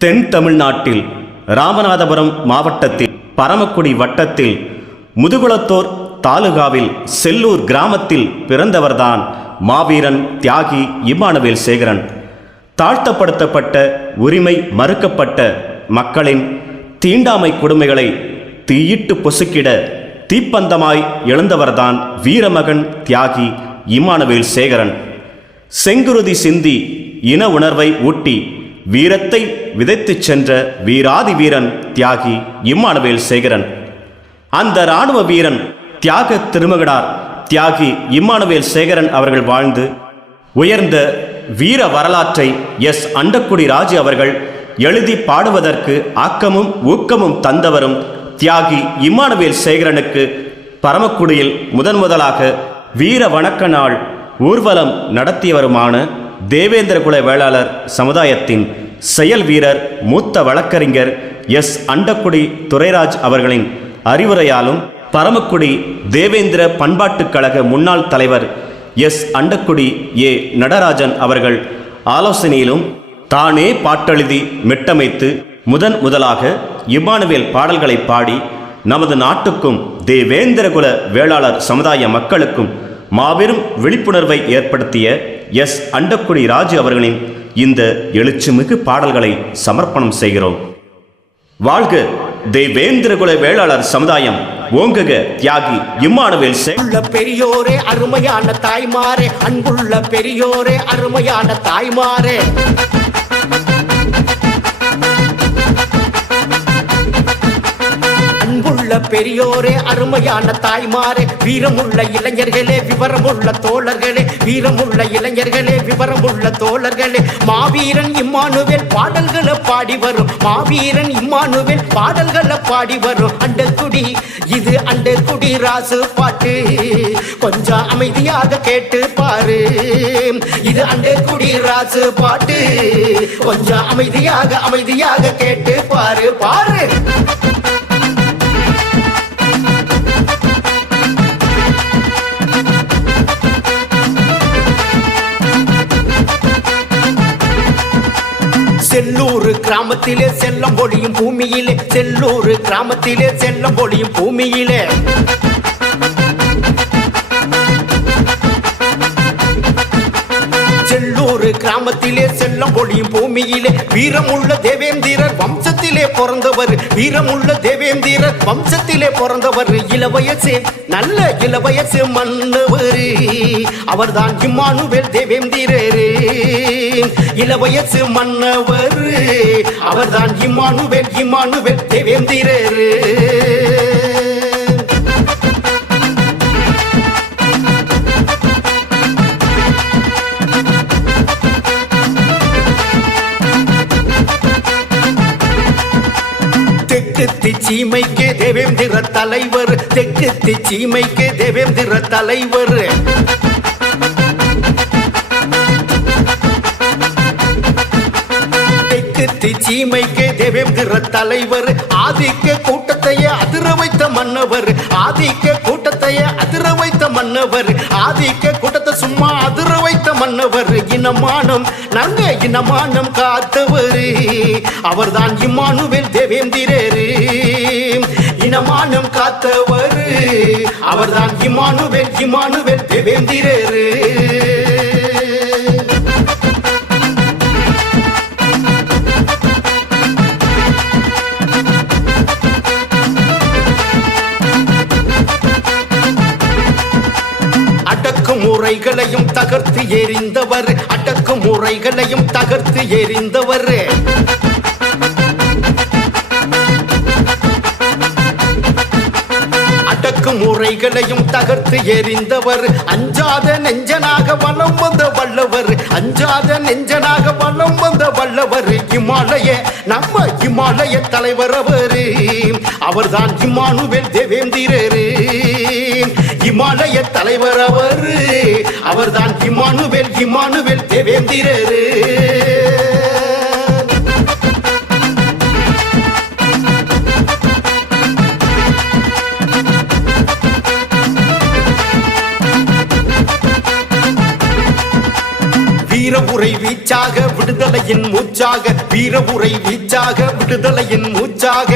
தென் தமிழ்நாட்டில் ராமநாதபுரம் மாவட்டத்தில் பரமக்குடி வட்டத்தில் முதுகுளத்தோர் தாலுகாவில் செல்லூர் கிராமத்தில் பிறந்தவர்தான் மாவீரன் தியாகி இம்மானுவேல் சேகரன். தாழ்த்தப்படுத்தப்பட்ட உரிமை மறுக்கப்பட்ட மக்களின் தீண்டாமை கொடுமைகளை தீயிட்டு பொசுக்கிட தீப்பந்தமாய் எழுந்தவர்தான் வீரமகன் தியாகி இம்மானுவேல் சேகரன். செங்குருதி சிந்தி இன உணர்வை ஊட்டி வீரத்தை விதைத்துச் சென்ற வீராதி வீரன் தியாகி இம்மானுவேல் சேகரன். அந்த இராணுவ வீரன் தியாக திருமகடார் தியாகி இம்மானுவேல் சேகரன் அவர்கள் வாழ்ந்து உயர்ந்த வீர வரலாற்றை எஸ். அண்டக்குடி ராஜு அவர்கள் எழுதி பாடுவதற்கு ஆக்கமும் ஊக்கமும் தந்தவரும் தியாகி இம்மானுவேல் சேகரனுக்கு பரமக்குடியில் முதன் முதலாக வீர வணக்க நாள் ஊர்வலம் நடத்தியவருமான தேவேந்திரகுல வேளாளர் சமுதாயத்தின் செயல் வீரர் மூத்த வழக்கறிஞர் எஸ். அண்டக்குடி துரைராஜ் அவர்களின் அறிவுரையாலும் பரமக்குடி தேவேந்திர பண்பாட்டுக் கழக முன்னாள் தலைவர் எஸ். அண்டக்குடி ஏ. நடராஜன் அவர்கள் ஆலோசனையிலும் தானே பாட்டெழுதி மெட்டமைத்து முதன் முதலாக இமானுவேல் பாடல்களை பாடி நமது நாட்டுக்கும் தேவேந்திரகுல வேளாளர் சமுதாய மக்களுக்கும் மாபெரும் விழிப்புணர்வை ஏற்படுத்திய எஸ். அண்டக்குடி ராஜு அவர்களின் இந்த எழுச்சிமிகு பாடல்களை சமர்ப்பணம் செய்கிறோம். வாழ்க தேவேந்திரகுல வேளாளர் சமுதாயம். ஓங்குக தியாகி இம்மானுவேல் உள்ள பெரியோரே அருமையான தாய்மாரே அன்புள்ள பெரியோரே அருமையான தாய்மாரே. அன்புள்ள பெரியோரே அருமையான தாய்மாரே வீரமுள்ள இளைஞர்களே விவரமுள்ள தோழர்களே வீரமுள்ள இளைஞர்களே விவரமுள்ள தோழர்களே. மாவீரன் இம்மானுவேல் பாடல்களை பாடி வரும். மாவீரன் இம்மானுவேல் பாடல்களை பாடி வரும். அண்டக்குடி இது அண்டக்குடி ராசு பாட்டு. கொஞ்சம் அமைதியாக கேட்டு பாரு. இது அண்டக்குடி ராசு பாட்டு. கொஞ்சம் அமைதியாக அமைதியாக கேட்டு பாரு. பாரு. செல்லூர் கிராமத்திலே செல்லம் பொழியும் பூமியிலே. செல்லூர் கிராமத்திலே செல்லம் பொழியும் பூமியிலே. செல்லூர் கிராமத்திலே செல்லம் பொழியும் பூமியிலே. வீரமுள்ள தேவேந்திரர் வம்சத்திலே பிறந்தவர் வீரமுள்ள தேவேந்திர வம்சத்திலே பிறந்தவர் இளவயசு நல்ல இளவயசு மன்னவர். அவர்தான் இம்மானுவேல் தேவேந்திரரே. இளவயசு மன்னவர். அவர்தான் இம்மானுவேல் இம்மானுவேல் தேவேந்திரரே. தலைவர் தெற்கு சீமைக்கு தேவேந்திர தலைவர். சீமைக்கு தேவேந்திர தலைவர். ஆதிக்க கூட்டத்தையே அதிர வைத்த மன்னவர். ஆதிக்க கூட்டத்தையே அதிர வைத்த மன்னவர். ஆதிக்க கூட்டத்தை சும்மா அதிர வைத்த மன்னவர். இனமானம் நாங்க இனமானம் காத்தவர். அவர்தான் இம்மானுவேல் தேவேந்திரரு. இனமானம் காத்தவர். அவர்தான் இமானுவேல் இமானுவேல் தேவேந்திரரு. முறைகளையும் தகர்த்து எறிந்தவர் அடக்கு முறைகளையும் தகர்த்து எறிந்தவர் அடக்கும் முறைகளையும் தகர்த்து எறிந்தவர் அஞ்சாத நெஞ்சனாக வலம் வந்த வல்லவர். அஞ்சாத நெஞ்சனாக வலம் வந்த வல்லவர். இமாலய நம்ம இமாலய தலைவர் அவர். அவர்தான் இம்மானுவேல் தேவேந்திரரு. இமாலய தலைவர் அவர். அவர்தான் இம்மானுவேல் இம்மானுவேல் தேவேந்திரரு. உரை வீச்சாக விடுதலையின் மூச்சாக வீர உரை வீச்சாக விடுதலையின் மூச்சாக.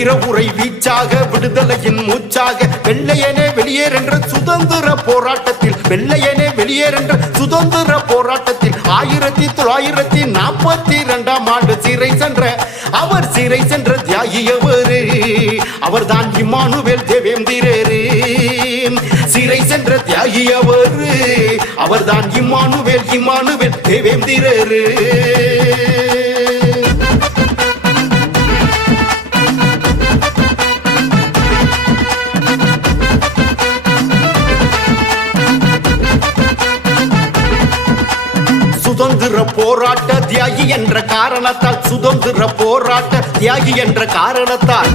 வீர உரை வீச்சாக விடுதலையின் மூச்சாக வெள்ளையனே வெளியேறென்ற சுதந்திர போராட்டத்தில் வெள்ளையனே வெளியேறென்ற சுதந்திர போராட்டத்தில் ஆயிரத்தி தொள்ளாயிரத்தி நாற்பத்தி இரண்டாம் ஆண்டு சிறை சென்ற அவர் சிறை சென்ற தியாகியவர் அவர்தான் இம்மானுவேல் தேவேந்திரரு. சிறை சென்ற தியாகியவர் அவர்தான் இம்மானுவேல் இம்மானுவேல் தேவேந்திரரு. போராட்ட தியாகி என்ற காரணத்தால் சுதந்திர போராட்ட தியாகி என்ற காரணத்தால்.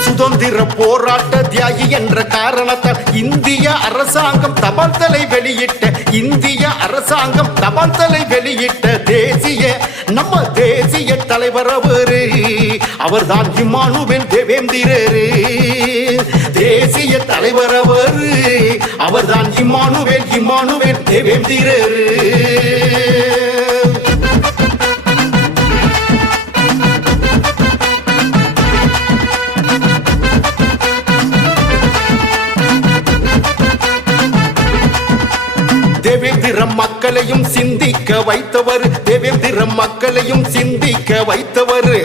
சுதந்திர போராட்ட தியாகி என்ற காரணத்தால் இந்திய அரசாங்கம் தபால்தலை வெளியிட்ட இந்திய அரசாங்கம் தபால்தலை வெளியிட்ட தேசிய நம்ம தேசிய தலைவர் அவரு. அவர்தான் இம்மானுவேல் தேவேந்திரரு. தேசிய தலைவர் அவரு. அவர்தான் இம்மானுவேல் இம்மானுவேல் தேவேந்திரரு. தேவேந்திரம் மக்களையும் சிந்திக்க வைத்தவர் தேவேந்திரம் மக்களையும் சிந்திக்க வைத்தவர்.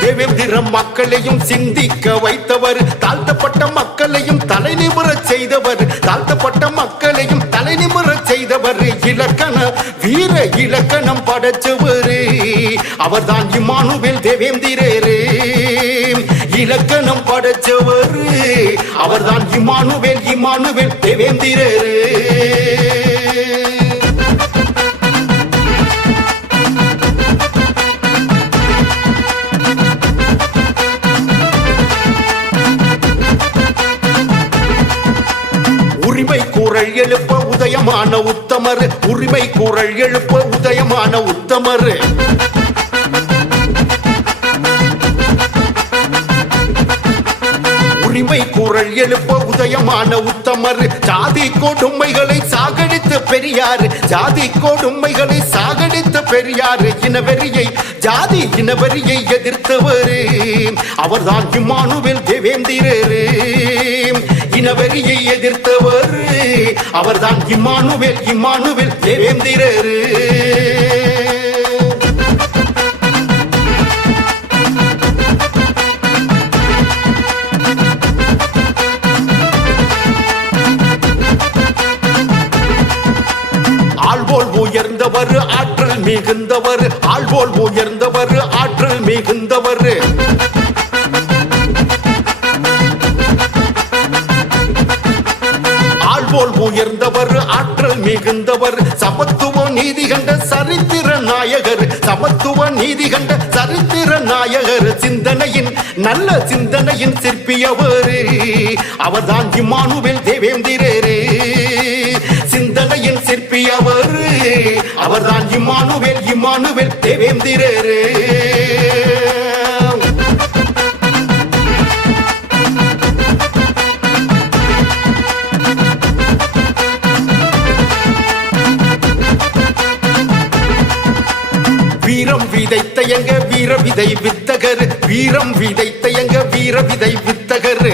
தேவேந்திரம் மக்களையும் சிந்திக்க வைத்தவர் தாழ்த்தப்பட்ட மக்களையும் தலை நிமிர செய்தவர் தாழ்த்தப்பட்ட மக்களையும் தலை நிமிர செய்தவர். இலக்கண வீர இலக்கணம் படைச்சவர். அவர்தான் இம்மானுவேல் தேவேந்திரரே. இலக்கணம் படைச்சவர். அவர்தான் இமானுவேல் இமானுவேல் தேவேந்திரர். உரிமை கூறல் எழுப்ப உதயமான உத்தமர். உரிமை குரல் எழுப்ப உதயமான உத்தமர். குரல் எழுப்ப உதயமான உத்தமர். ஜாதி கொடுமைகளை சாகடித்த பெரியார். ஜாதி கொடுமைகளை சாகடித்த பெரியார். இனவெறியை ஜாதி இனவெறியை எதிர்த்தவர். அவர்தான் இம்மானுவேல் தேவேந்திரர். இனவெறியை எதிர்த்தவர். அவர்தான் இம்மானுவேல் இம்மானுவேல் தேவேந்திரரு. உயர்ந்தவர் ஆற்றல் மிகுந்தவர் ஆள்போல் உயர்ந்தவர் ஆற்றல் மிகுந்தவர். ஆள்போல் உயர்ந்தவர் ஆற்றல் மிகுந்தவர் சமத்துவ நீதி கண்ட சரித்திர நாயகர் சமத்துவ நீதி கண்ட சரித்திர நாயகர். சிந்தனையின் நல்ல சிந்தனையின் சிற்பியவர். அவர்தான் இம்மானுவேல் தேவேந்திரரே. சிலுவையின் சிற்பி அவர் அவர்தான் இம்மானுவேல் இம்மானுவேல் தேவேந்திரரு. வீரம் விதைத்த எங்க வீர விதை வித்தகர். வீரம் விதைத்த எங்க வீர விதை வித்தகர்.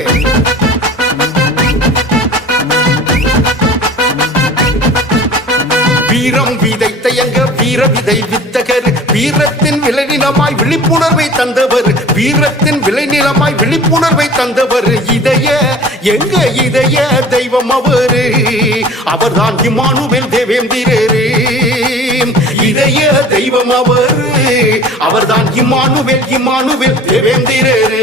வீர விதை வித்தகர் வீரத்தின் விளைநிலமாய் விழிப்புணர்வை தந்தவர் வீரத்தின் விளைநிலமாய் விழிப்புணர்வை தந்தவர். இதய எங்க இதய தெய்வம் அவரு? அவர்தான் இமானுவேல் தேவேந்திரரு. இதய தெய்வம் அவரு? அவர்தான் இமானுவேல் இமானுவேல் தேவேந்திரரு.